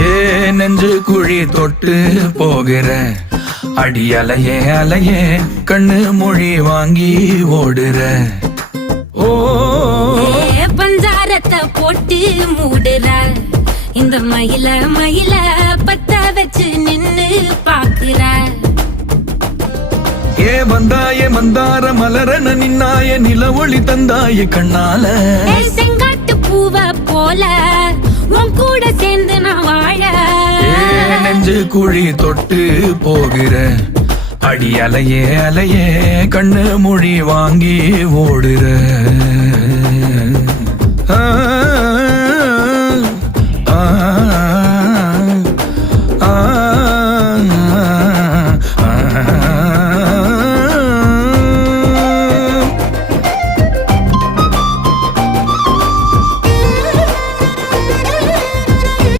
ஏ நெஞ்சு குழி தொட்டு போகிற அடி அலையே அலையே கண்ணு மொழி வாங்கி ஓடுற. ஓ பஞ்சாரத்தை போட்டு மூடுற இந்த மயில மயில பத்த வச்சு நின்னு பாக்குற. ஏ வந்தாய மந்தார மலரன நின்னாய நில ஒளி தந்தாய கண்ணால. செங்காட்டு பூவ போல உன் கூட சேர்ந்து நான் வாழ. நெஞ்சு குழி தொட்டு போகிற அடி அலையே அலையே கண்ணு மொழி வாங்கி ஓடுற. ஆ ஆ